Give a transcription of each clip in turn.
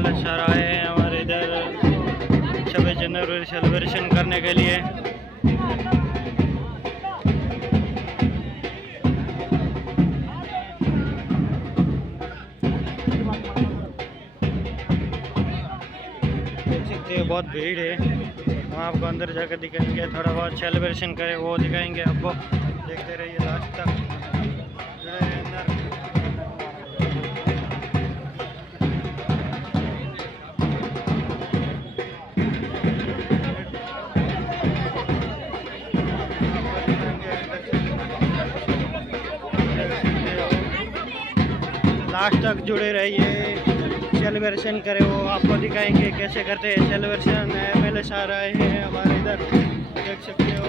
MLA sir आए हैं हमारे इधर 26 जनवरी सेलिब्रेशन करने के लिए। देख सकते हैं बहुत भीड़ है। हम आपको अंदर जाकर दिखाएंगे, थोड़ा बहुत सेलिब्रेशन करें वो दिखाएंगे आपको। देखते रहिए लास्ट तक, जुड़े रहिए अंदर। लास्ट तक जुड़े रहिए, सेलिब्रेशन करें वो आपको दिखाएंगे कैसे करते हैं सेलिब्रेशन। एमएलए सर आए हैं हमारे इधर, देख सकते हो।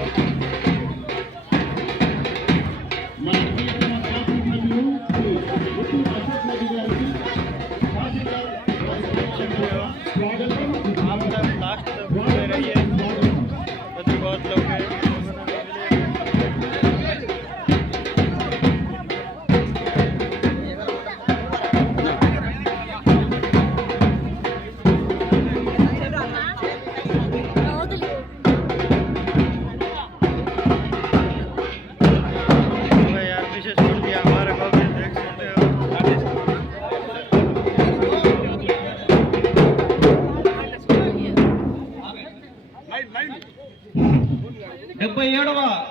आप तक लास्ट तक जुड़े रहिए, बहुत लोग हैं।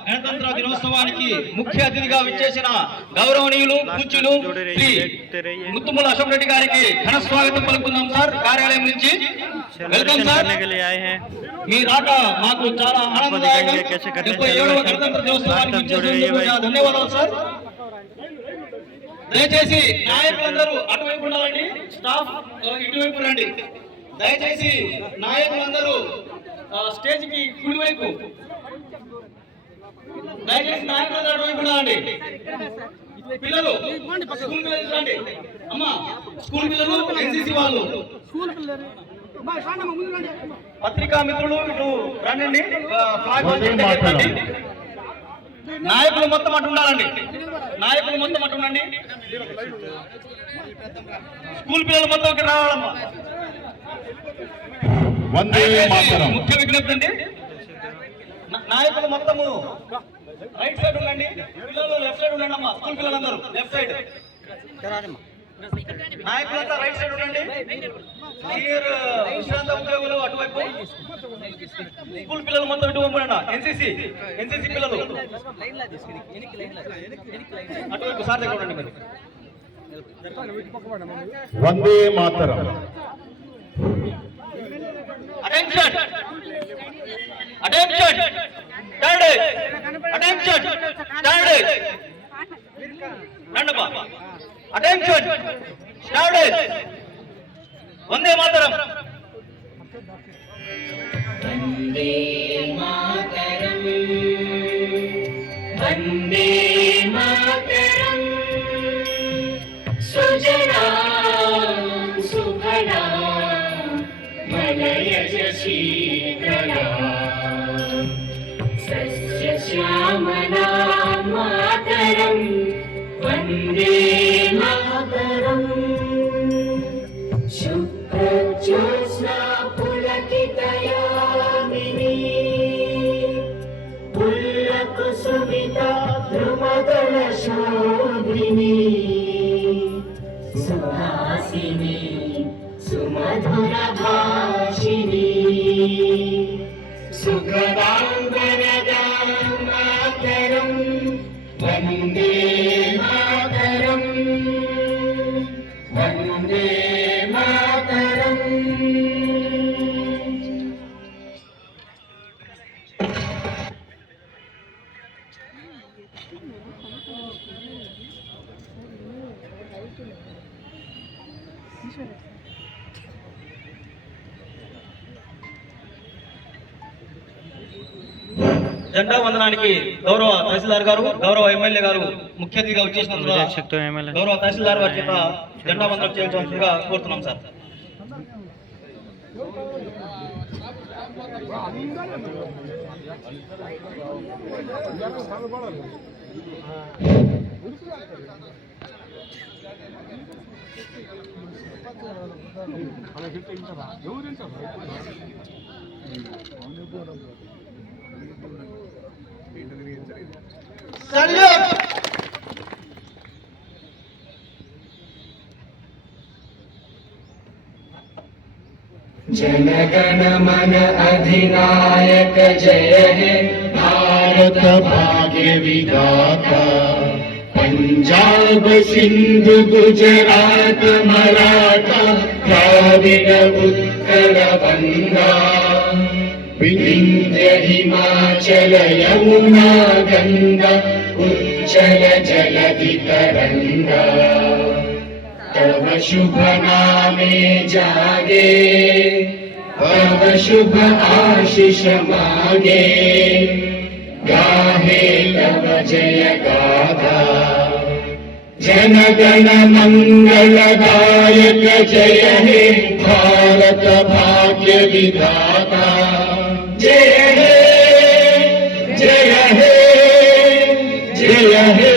గణతంత్ర దినోత్సవానికి ముఖ్య అతిథిగా విచ్చేసిన గౌరవనీయులు పూజ్యులు శ్రీ ముత్తుముల అశోక్ రెడ్డి గారికి ఘన స్వాగతం పలుకుతున్నాం సార్, కార్యాలయం నుంచి. Welcome sir. మీ రాక మాకు చాలా ఆనందదాయకం. 77వ గణతంత్ర దినోత్సవానికి ధన్యవాదాలు సార్. దయచేసి నాయకులందరూ అటువైపు ఉండాలండి, స్టాఫ్ ఇటువైపు రండి. దయచేసి నాయకులందరూ స్టేజ్ కి కుడివైపు, దయచేసి నాయకులందరూ అటువైపు ఉండాలండి. పిల్లలు స్కూల్ పిల్లలు రండి అమ్మా, స్కూల్ పిల్లలు, ఎన్సీసీ వాళ్ళు, పత్రికా మిత్రులు ఇటు రండి. నాయకులు మొత్తం అటు ఉండాలండి, నాయకులు మొత్తం అటు ఉండండి. స్కూల్ పిల్లలు మొత్తం ఇక్కడ రావాలమ్మా. ముఖ్య విజ్ఞప్తి అండి, నాయకులు మొత్తము రైట్ సైడ్ ఉండండి, పిల్లలు లెఫ్ట్ సైడ్ ఉండండి అమ్మా. స్కూల్ పిల్లలందరూ లెఫ్ట్ సైడ్, నాయకులంతా రైట్ సైడ్ ఉండండి. సీనియర్ విశ్రాంత ఉద్యోగులు అటువైపు, స్కూల్ పిల్లలు మొత్తం ఇటువైపు ఉండండి. ఎన్సీసీ పిల్లలు అటువైపు సార్ దగ్గర ఉండండి. మరి వందే మాతరం. Attention attention standard, attention standard, రండమ్మా. Attention standard. వందే మాతరం. వందే మాతరం, వందే మాతరం. సుజనా సుఫలా మలయజ శీతలా సస్య శ్యామలా మాతరం. వందే మాతరం. శుభ్రజ్యోత్స్నా పులకితయామినీ పుల్లకుసుమిత ధ్రుమదళ శోభినీ సుహాసినీ సుమధుర భాషినీ సుఖదాంగరదాం మాతరం. వందే మాతరం, వందే మాతరం. జెండా వందనానికి గౌరవ తహసీల్దార్ గారు, గౌరవ ఎమ్మెల్యే గారు ముఖ్య అతిథిగా వచ్చేసినందుకు గౌరవ తహసీల్దార్ గారి చేత జెండా వందనం చేయించవలసిందిగా కోరుతున్నాం సార్. जनगण मन अधिनायक जय हे भारत भाग्य विधाता पंजाब सिंधु गुजरात मराठा द्राविड उत्कल गंगा विंध्य हिमाचल यमुना गंगा उच्चल जलधि तरंगा तव शुभ नामे जागे तव शुभ आशीष मागे गाहे तव जय गाथा जनगण मंगलदायक जय हे भारत भाग्य विधाता जय हे जय हे जय हे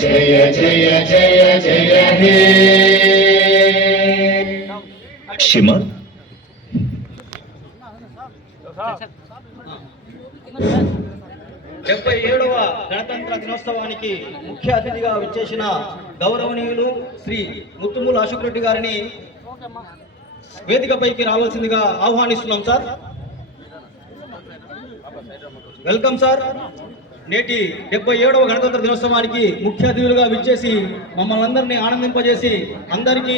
जय जय जय जय हे श्रीमद 77వ గణతంత్ర దినోత్సవానికి ముఖ్య అతిథిగా విచ్చేసిన గౌరవనీయులు శ్రీ ముత్తుమూల అశోక్ రెడ్డి గారిని వేదికపైకి రావాల్సిందిగా ఆహ్వానిస్తున్నాం సార్. Welcome sir. నేటి 77వ గణతంత్ర దినోత్సవానికి ముఖ్య అతిథులుగా విచ్చేసి మమ్మల్ని అందరినీ ఆనందింపజేసి అందరికీ